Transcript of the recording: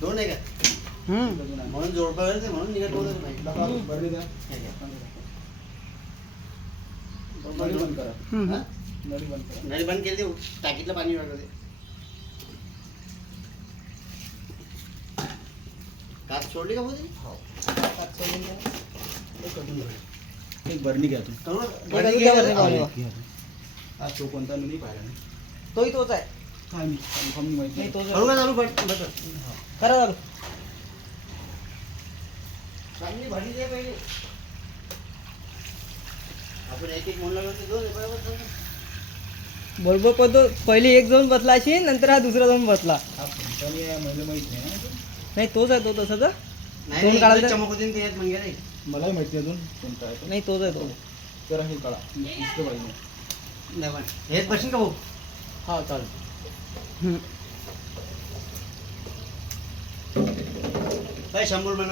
दोन आहे का म्हणून जोडपा म्हणून निघत बोलत नाही बरं द्या नळी बंद केली ते टाकीतलं पाणी वाढवते काच सोडली का बोलते काच सोडून एक बरणी घ्या हा तो कोणता मी नाही पाहिला नाही तोही तोच आहे काय मी कन्फर्म नाही माहिती नाही तोच चालू करा चालू चांगली भाजी द्या पहिले आपण एक एक म्हणलं की दोन बरोबर बरोबर पण पहिले एक जाऊन बसला अशी नंतर हा दुसरा जाऊन बसला हा कंपनी आहे मला माहित नाही नाही तोच आहे तो तसं तर नाही काढायला चमकून ते म्हणजे नाही मलाही माहिती अजून कोणता आहे नाही तोच आहे तो जरा हे काढा दिसतं पाहिजे नाही पण हेच बसेल का भाऊ हा चालेल काय 100 म्हणा